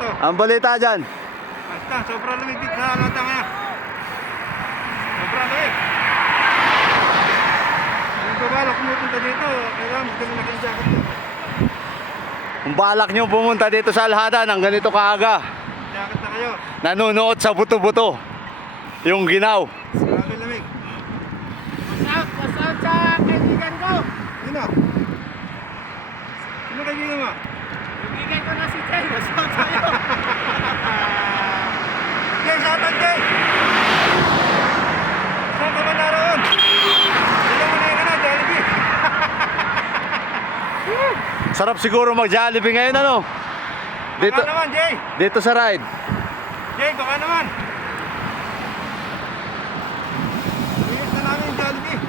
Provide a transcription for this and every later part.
to. Ang balita dyan. Basta, sobrang lamig dito sa Alata ngayon. Sobrang lamig. Yung babalak pumunta dito, kailangan mas kami naka-jacket mo. Kung balak nyo pumunta dito sa Alhada ng ganito kaaga, Jacket na kayo. nanunuot sa buto-buto yung ginaw. Grabe lamig. What's up sa kaibigan ko? Sino? Sino kaibigan mo? Kaibigan ko na si Jay. What's up sa'yo? Jay, shoutout Jay! Saan ka ba naroon? Sila mo na yun na, Jollibee. Sarap siguro mag-Jollibee ngayon, ano? Dito, Baka naman, Jay! dito sa ride. Jay, baka naman! Bigit na namin yung Jollibee.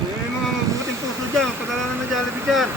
May mga mabuting puso dyan, padala na ng Jollibee dyan.